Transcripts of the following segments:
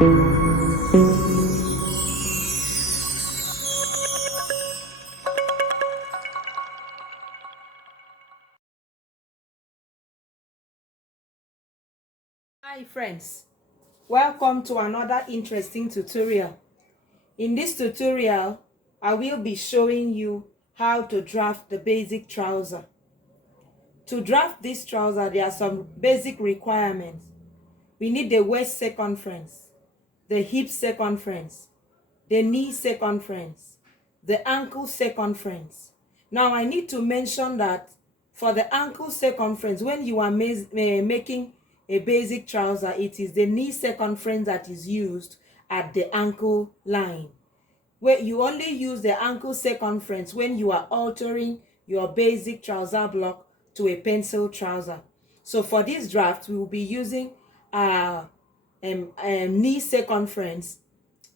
Hi friends, welcome to another interesting tutorial. In this tutorial, I will be showing you how to draft the basic trouser. To draft this trouser, there are some basic requirements. We need the waist circumference, the hip circumference, the knee circumference, the ankle circumference. Now I need to mention that for the ankle circumference, when you are making a basic trouser, it is the knee circumference that is used at the ankle line. Where you only use the ankle circumference when you are altering your basic trouser block to a pencil trouser. So for this draft, we will be using knee circumference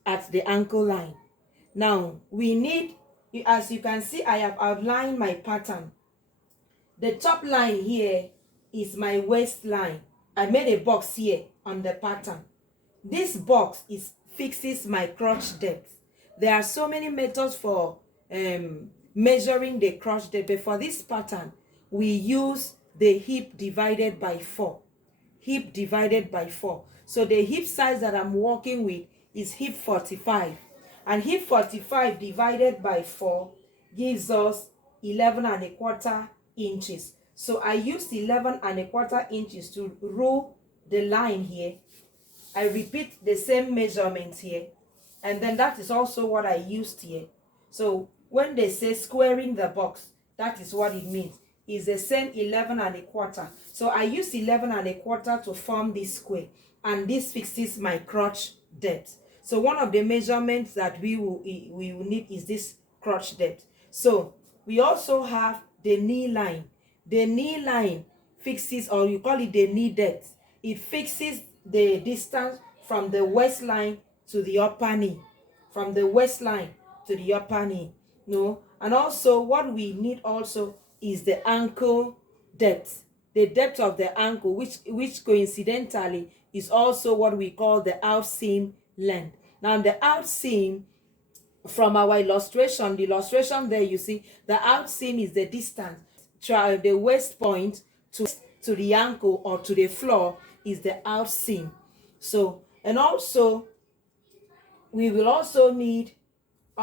at the ankle line. Now we need, as you can see, I have outlined my pattern. The top line here is my waistline. I made a box here on the pattern. This box fixes my crotch depth. There are so many methods for measuring the crotch depth, but for this pattern, we use the hip divided by 4. Hip divided by 4. So the hip size that I'm working with is hip 45. And hip 45 divided by 4 gives us 11¼ inches. So I used 11¼ inches to rule the line here. I repeat the same measurements here, and then that is also what I used here. So when they say squaring the box, that is what it means. It's the same 11¼ So I use 11¼ to form this square, and this fixes my crotch depth. So one of the measurements that we will need is this crotch depth. So we also have the knee line. The knee line fixes, or you call it the knee depth. It fixes the distance from the waistline to the upper knee. From the waistline to the upper knee. No? And also what we need also is the ankle depth. The depth of the ankle, which coincidentally is also what we call the outseam length. Now the outseam, from our illustration, the illustration there, you see the outseam is the distance from the waist point to the ankle or to the floor is the outseam. So, and also we will also need,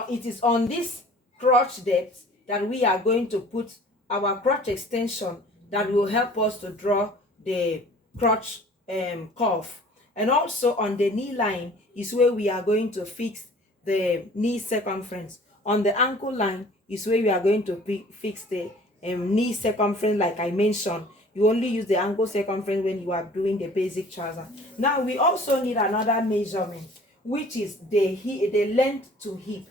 it is on this crotch depth that we are going to put our crotch extension that will help us to draw the crotch curve. And also on the knee line is where we are going to fix the knee circumference. On the ankle line is where we are going to fix the knee circumference. Like I mentioned, you only use the ankle circumference when you are doing the basic trouser. Now we also need another measurement, which is the length to hip.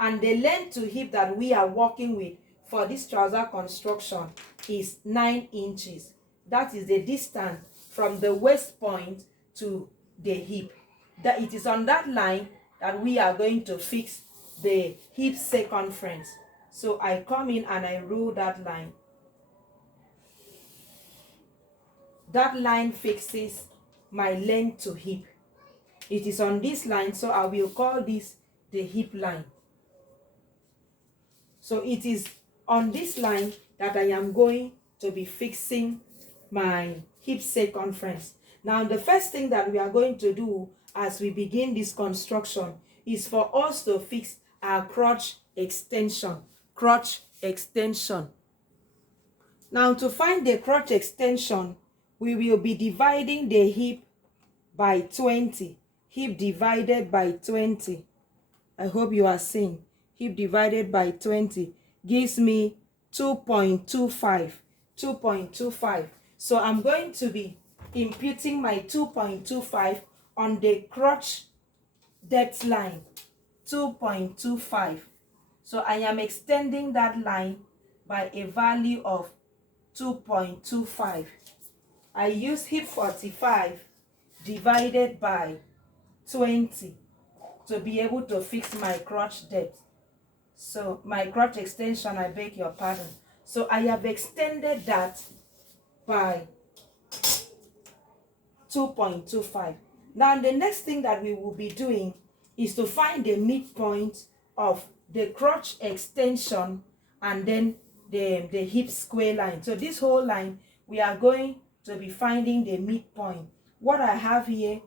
And the length to hip that we are working with for this trouser construction is 9 inches. That is the distance from the waist point to the hip. That it is on that line that we are going to fix the hip circumference. So I come in and I rule that line. That line fixes my length to hip. It is on this line, so I will call this the hip line. So it is on this line that I am going to be fixing my hip circumference. Now the first thing that we are going to do as we begin this construction is for us to fix our crotch extension. Crotch extension. Now to find the crotch extension, we will be dividing the hip by 20. Hip divided by 20. I hope you are seeing. Hip divided by 20 gives me 2.25. 2.25. So I'm going to be imputing my 2.25 on the crotch depth line. 2.25. So I am extending that line by a value of 2.25. I use hip 45 divided by 20 to be able to fix my crotch depth. So my crotch extension, I beg your pardon. So I have extended that by 2.25. Now the next thing that we will be doing is to find the midpoint of the crotch extension and then the hip square line. So this whole line, we are going to be finding the midpoint. What I have here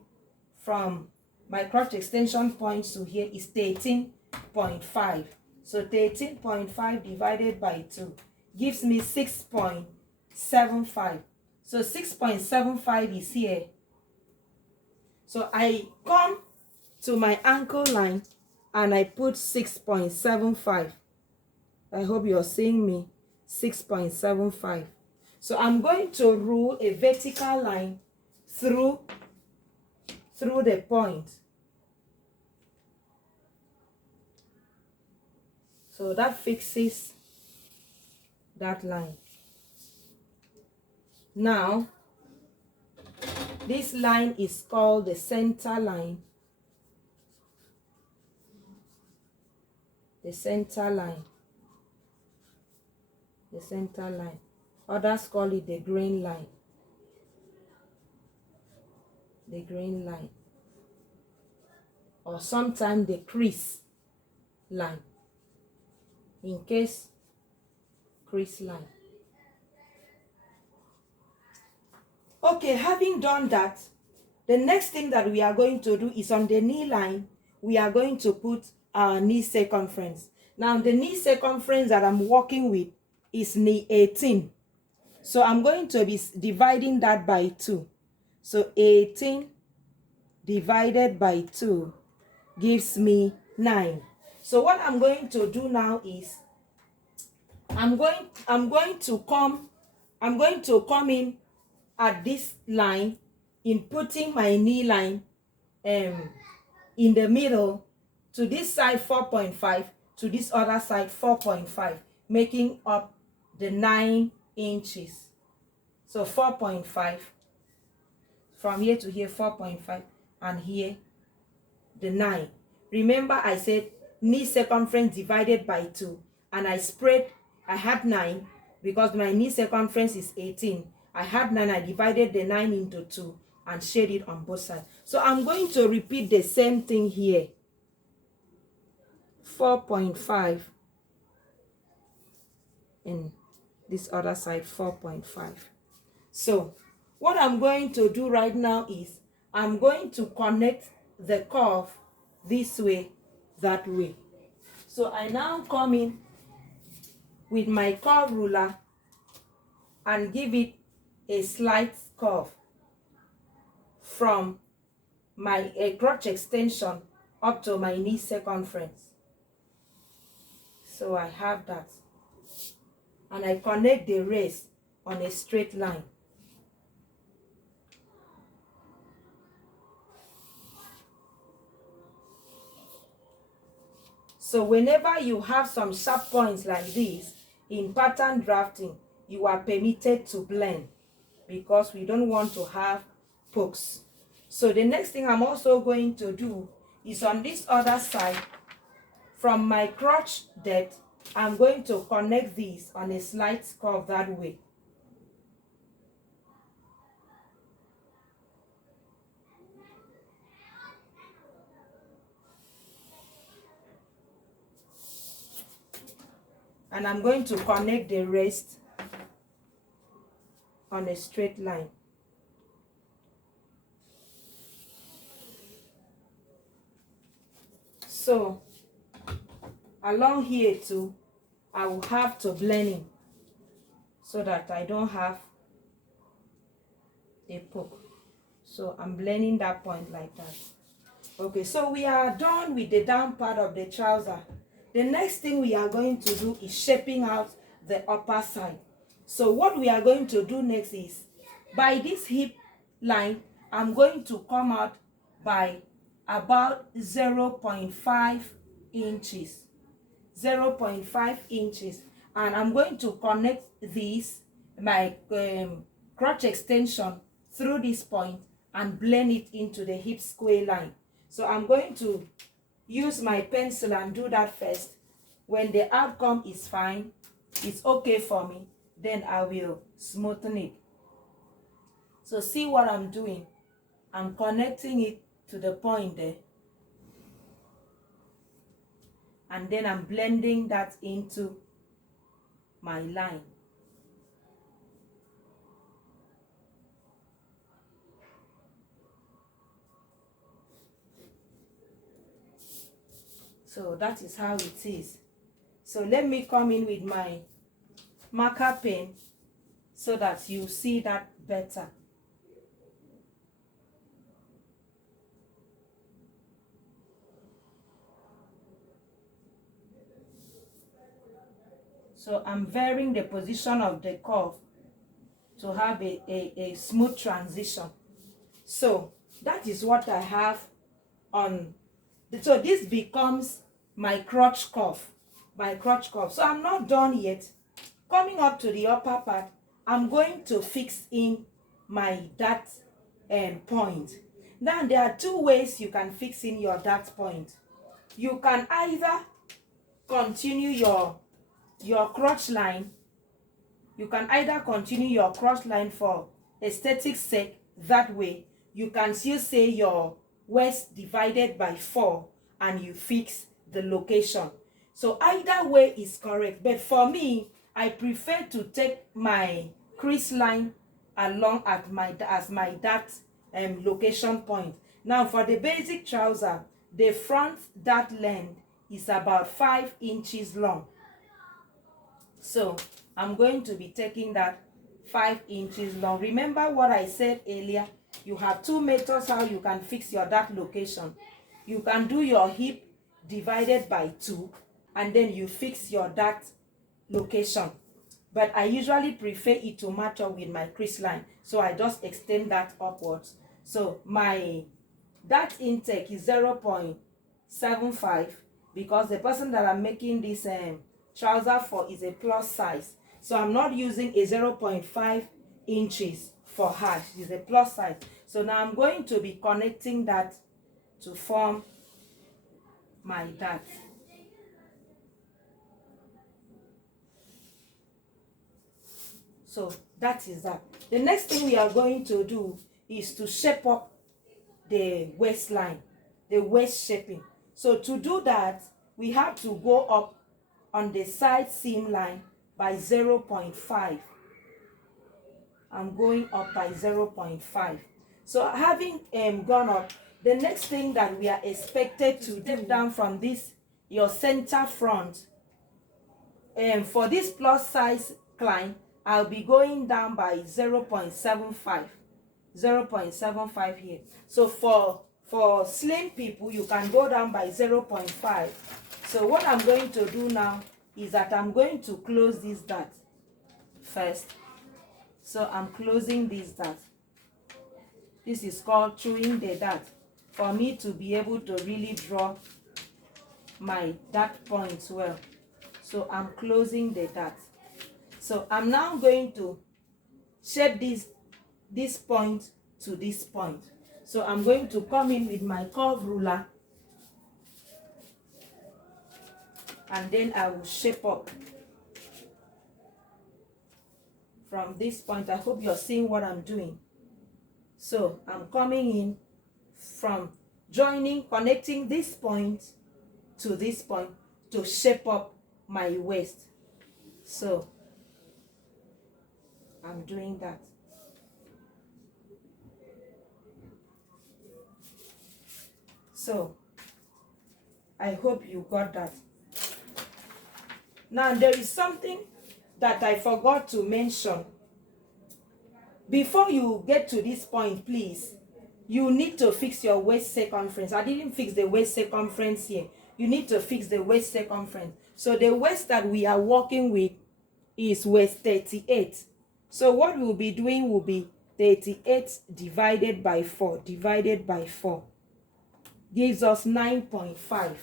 from my crotch extension point to here is 13.5. So 13.5 divided by 2 gives me 6.75. So 6.75 is here. So I come to my ankle line and I put 6.75. I hope you're seeing me. 6.75. So I'm going to rule a vertical line through the point. So that fixes that line. Now, this line is called the center line. The center line. The center line. Others call it the grain line. The grain line. Or sometimes the crease line. In case, crease line. Okay, having done that, the next thing that we are going to do is on the knee line, we are going to put our knee circumference. Now, the knee circumference that I'm working with is knee 18. So I'm going to be dividing that by 2. So 18 divided by 2 gives me 9. So what I'm going to do now is I'm going to come in at this line in putting my knee line in the middle, to this side 4.5, to this other side 4.5, making up the 9 inches. So 4.5 from here to here, 4.5, and here the 9. Remember I said knee circumference divided by 2, and I had 9 because my knee circumference is 18. I had 9, I divided the 9 into 2 and shade it on both sides. So I'm going to repeat the same thing here. 4.5 and this other side 4.5. So what I'm going to do right now is I'm going to connect the curve this way, that way. So I now come in with my curve ruler and give it a slight curve from my crotch extension up to my knee circumference. So I have that. And I connect the race on a straight line. So whenever you have some sharp points like this in pattern drafting, you are permitted to blend because we don't want to have pokes. So the next thing I'm also going to do is on this other side, from my crotch depth, I'm going to connect these on a slight curve that way. And I'm going to connect the rest on a straight line. So along here too, I will have to blend in so that I don't have a poke. So I'm blending that point like that. Okay, so we are done with the down part of the trouser. The next thing we are going to do is shaping out the upper side. So what we are going to do next is, by this hip line, I'm going to come out by about 0.5 inches. 0.5 inches. And I'm going to connect this, my crotch extension, through this point and blend it into the hip square line. So I'm going to use my pencil and do that first. When the outcome is fine, it's okay for me, then I will smoothen it. So see what I'm doing. I'm connecting it to the point there. And then I'm blending that into my line. So that is how it is. So let me come in with my marker pen so that you see that better. So I'm varying the position of the curve to have a smooth transition. So that is what I have on. So this becomes my crotch curve. So I'm not done yet. Coming up to the upper part, I'm going to fix in my dart point. Now there are two ways you can fix in your dart point. You can either continue your crotch line. You can either continue your crotch line for aesthetic sake. That way you can still say your waist divided by 4 and you fix the location. So either way is correct, but for me, I prefer to take my crease line along at as my dart location point. Now for the basic trouser, the front dart length is about 5 inches long. So I'm going to be taking that 5 inches long. Remember what I said earlier, you have two methods how you can fix your dart location. You can do your hip divided by 2 and then you fix your dart location. But I usually prefer it to match up with my crease line, so I just extend that upwards. So my dart intake is 0.75 because the person that I'm making this trouser for is a plus size. So I'm not using a 0.5 inches for her. She's a plus size. So now I'm going to be connecting that to form my dart. So that is that. The next thing we are going to do is to shape up the waistline, the waist shaping. So to do that, we have to go up on the side seam line by 0.5. I'm going up by 0.5. So having gone up, the next thing that we are expected to step down from this, your center front, for this plus size climb, I'll be going down by 0.75. 0.75 here. So for slim people, you can go down by 0.5. So what I'm going to do now is that I'm going to close this dart first. So I'm closing this dart. This is called chewing the dart, for me to be able to really draw my dart points well. So I'm closing the dart. So I'm now going to shape this point to this point. So I'm going to come in with my curve ruler and then I will shape up from this point. I hope you're seeing what I'm doing. So I'm coming in from connecting this point to this point to shape up my waist. So I'm doing that. So I hope you got that. Now there is something that I forgot to mention. Before you get to this point, please, you need to fix your waist circumference. I didn't fix the waist circumference here. You need to fix the waist circumference. So the waist that we are working with is waist 38. So what we'll be doing will be 38 divided by 4 divided by 4 gives us 9.5.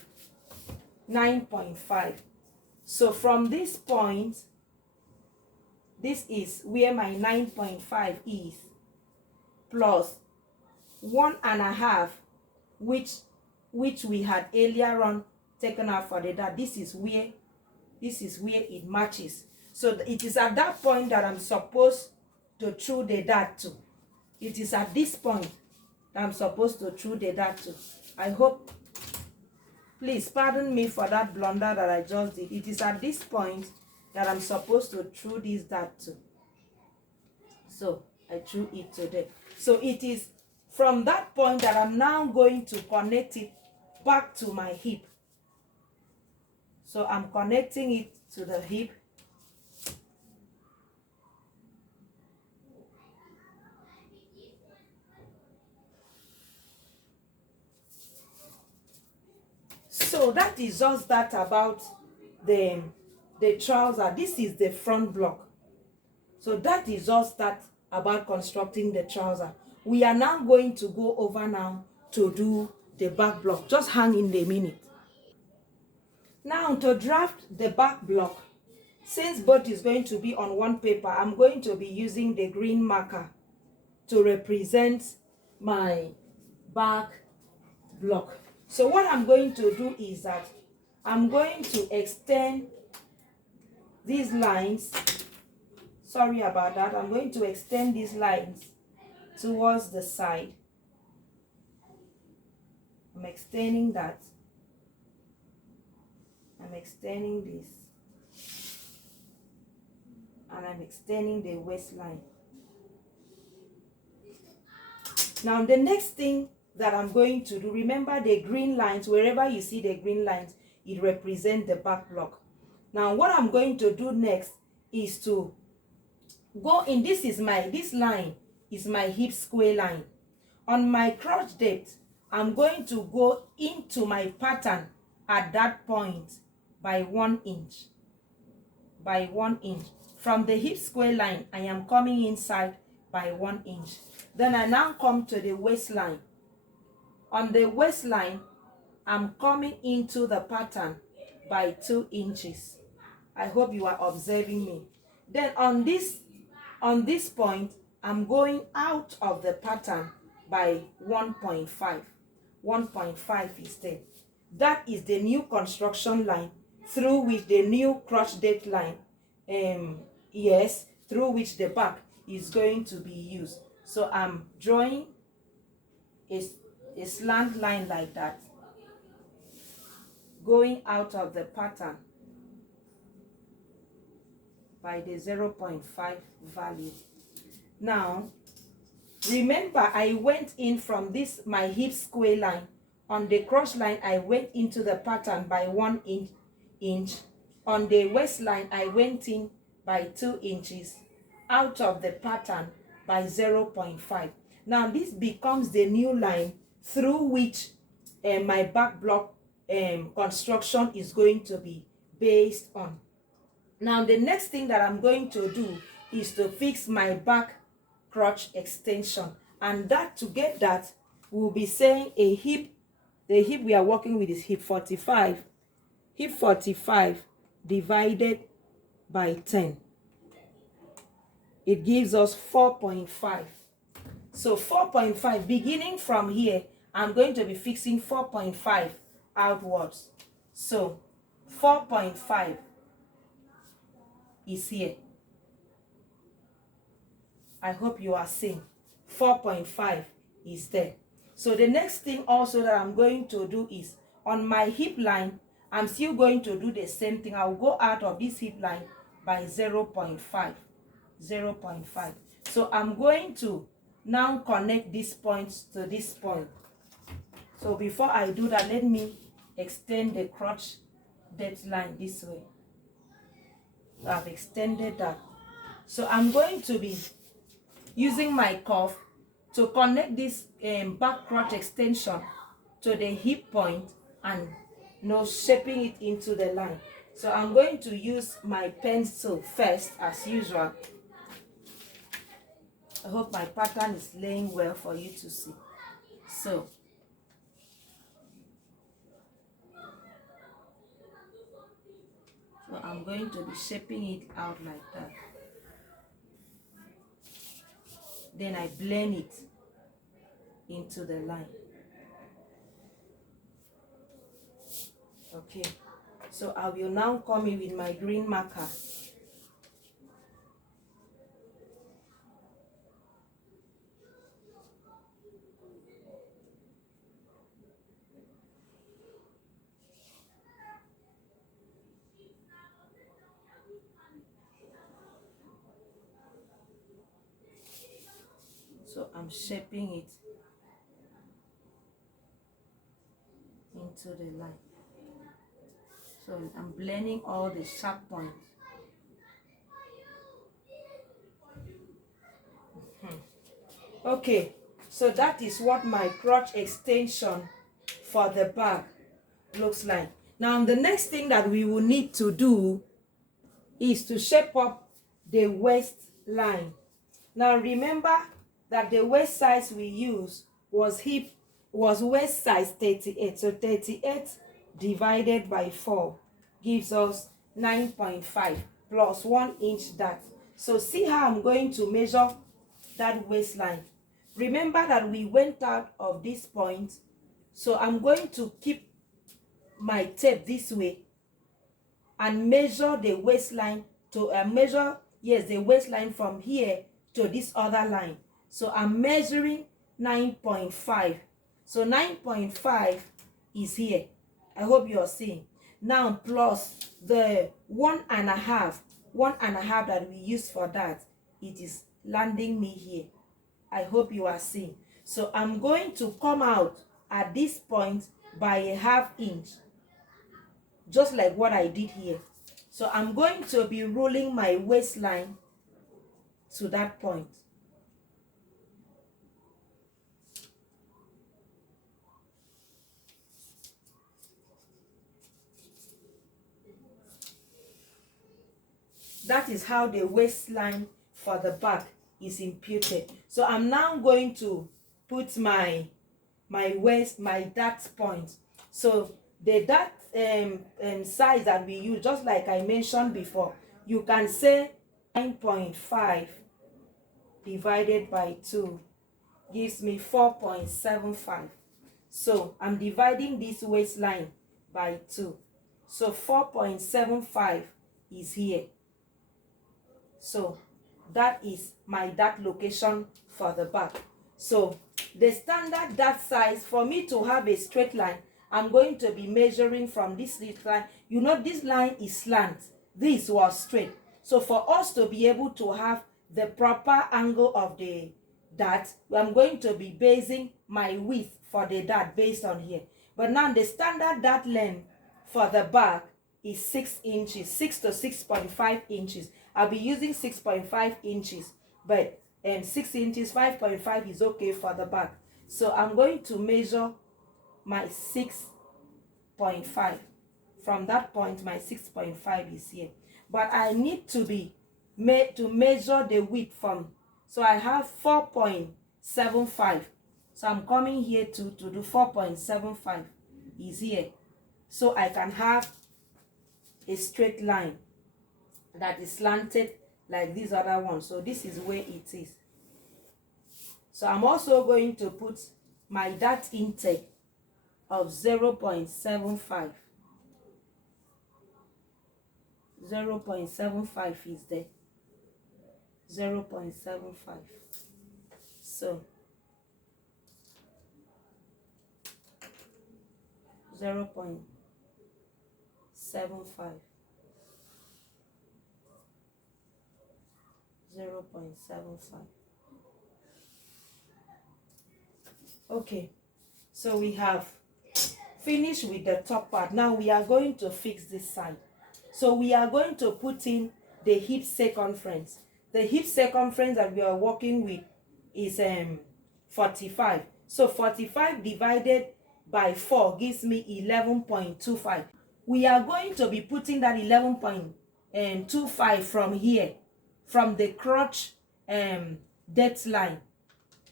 9.5. So from this point, this is where my 9.5 is, plus 1.5, which we had earlier on taken out for the dart. This is where it matches. So it is at that point that I'm supposed to throw the dart to. It is at this point that I'm supposed to through the dart to. I hope, please pardon me for that blunder that I just did. It is at this point that I'm supposed to through this dart to. So I threw it to there. So it is from that point that I'm now going to connect it back to my hip. So I'm connecting it to the hip. So that is just that about the trouser. This is the front block. So that is just that about constructing the trouser. We are now going to go over now to do the back block. Just hang in a minute. Now to draft the back block, since both is going to be on one paper, I'm going to be using the green marker to represent my back block. So what I'm going to do is that I'm going to extend these lines. Sorry about that. I'm going to extend these lines towards the side. I'm extending that. I'm extending this. And I'm extending the waistline. Now the next thing that I'm going to do, remember the green lines, wherever you see the green lines, it represents the back block. Now what I'm going to do next is to go in, this line is my hip square line. On my crotch depth, I'm going to go into my pattern at that point by 1 inch. By 1 inch. From the hip square line, I am coming inside by 1 inch. Then I now come to the waistline. On the waistline, I'm coming into the pattern by 2 inches. I hope you are observing me. Then on this point, I'm going out of the pattern by 1.5. 1.5 is there. That is the new construction line through which the new crotch depth line, yes, through which the back is going to be used. So I'm drawing a slant line like that, going out of the pattern by the 0.5 value. Now, remember I went in from this, my hip square line. On the crotch line, I went into the pattern by 1 inch. On the waistline, I went in by 2 inches. Out of the pattern by 0.5. Now, this becomes the new line through which my back block construction is going to be based on. Now, the next thing that I'm going to do is to fix my back crotch extension. And that, to get that, we'll be saying a hip, the hip we are working with is hip 45. Hip 45 divided by 10. It gives us 4.5. So 4.5, beginning from here, I'm going to be fixing 4.5 outwards. So 4.5 is here. I hope you are seeing. 4.5 is there. So the next thing also that I'm going to do is, on my hip line, I'm still going to do the same thing. I'll go out of this hip line by 0.5. 0.5. So I'm going to now connect these points to this point. So before I do that, let me extend the crotch depth line this way. I've extended that. So I'm going to be using my cuff to connect this back crotch extension to the hip point and shaping it into the line. So I'm going to use my pencil first, as usual. I hope my pattern is laying well for you to see. So I'm going to be shaping it out like that. Then I blend it into the line. Okay, so I will now come in with my green marker. shaping it into the line. So I'm blending all the sharp points. Okay, so that is what my crotch extension for the back looks like. Now the next thing that we will need to do is to shape up the waistline. Now remember that the waist size we used was waist size 38. So 38 divided by 4 gives us 9.5 plus 1 inch that. So see how I'm going to measure that waistline. Remember that we went out of this point, so I'm going to keep my tape this way and measure the waistline to the waistline from here to this other line. So I'm measuring 9.5. So 9.5 is here. I hope you are seeing. Now plus the 1.5 that we used for that, it is landing me here. I hope you are seeing. So I'm going to come out at this point by a 1/2 inch, just like what I did here. So I'm going to be rolling my waistline to that point. That is how the waistline for the back is imputed. So I'm now going to put my dart point. So the dart size that we use, just like I mentioned before, you can say 9.5 divided by 2 gives me 4.75. So I'm dividing this waistline by 2. So 4.75 is here. So that is my dart location for the back. So the standard dart size, for me to have a straight line, I'm going to be measuring from this line. You know, this line is slant. This was straight. So for us to be able to have the proper angle of the dart, I'm going to be basing my width for the dart based on here. But now the standard dart length for the back is 6 inches, 6 to 6.5 inches. I'll be using 6.5 inches, but 6 inches, 5.5 is okay for the back. So I'm going to measure my 6.5. From that point, my 6.5 is here. But I need to be made to measure the width from. So I have 4.75. So I'm coming here to do 4.75 is here. So I can have a straight line that is slanted like this other one. So this is where it is. So I'm also going to put my dart intake of 0.75. 0.75 is there. 0.75. So 0.75. 0.75. Okay, so we have finished with the top part. Now we are going to fix this side. So we are going to put in the hip circumference. The hip circumference that we are working with is 45. So 45 divided by 4 gives me 11.25. We are going to be putting that 11.25 from here, from the crotch depth line,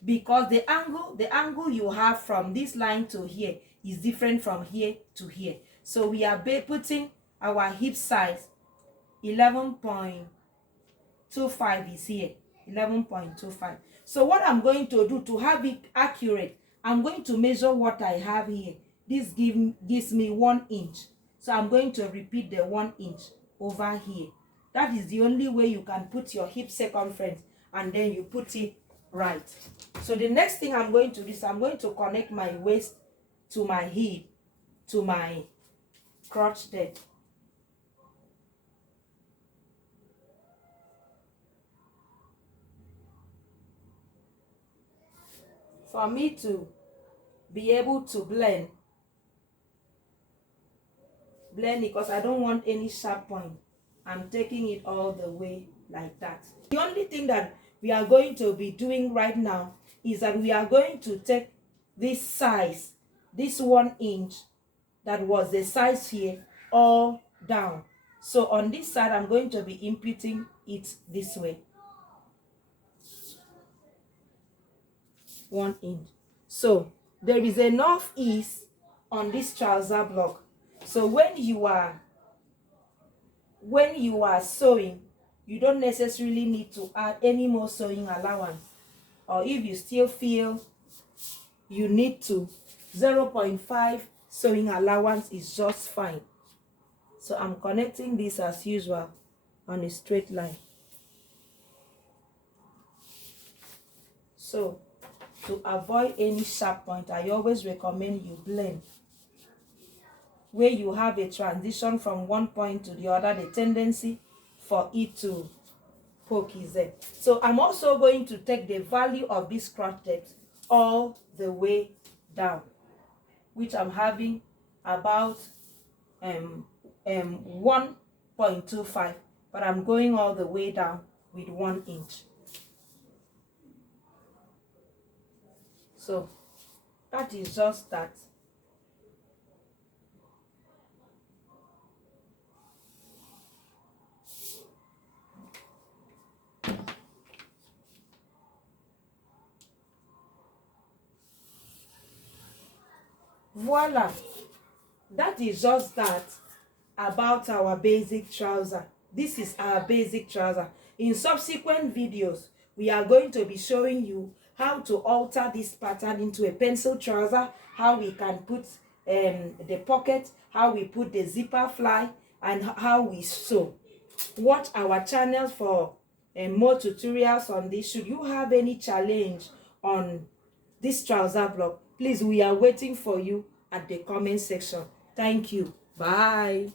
because the angle you have from this line to here is different from here to here. So we are putting our hip size 11.25 is here, 11.25. So what I'm going to do to have it accurate, I'm going to measure what I have here. This gives me 1 inch. So I'm going to repeat the 1 inch over here. That is the only way you can put your hip circumference, and then you put it right. So the next thing I'm going to do is I'm going to connect my waist to my hip to my crotch depth. for me to be able to blend it, because I don't want any sharp point. I'm taking it all the way like that. The only thing that we are going to be doing right now is that we are going to take this size, this 1 inch that was the size here, all down. So on this side, I'm going to be inputting it this way, 1 inch. So there is enough ease on this trouser block. So when you are sewing, you don't necessarily need to add any more sewing allowance, or if you still feel you need to, 0.5 sewing allowance is just fine. So I'm connecting this as usual on a straight line. So to avoid any sharp point, I always recommend you blend. Where you have a transition from one point to the other, the tendency for it to poke is there. So I'm also going to take the value of this crotch depth all the way down, which I'm having about 1.25, but I'm going all the way down with 1 inch. So that is just that. Voila, that is just that about our basic trouser. This is our basic trouser. In subsequent videos, we are going to be showing you how to alter this pattern into a pencil trouser, how we can put the pocket, how we put the zipper fly, and how we sew. Watch our channel for more tutorials on this. Should you have any challenge on this trouser block, please, we are waiting for you at the comment section. Thank you. Bye.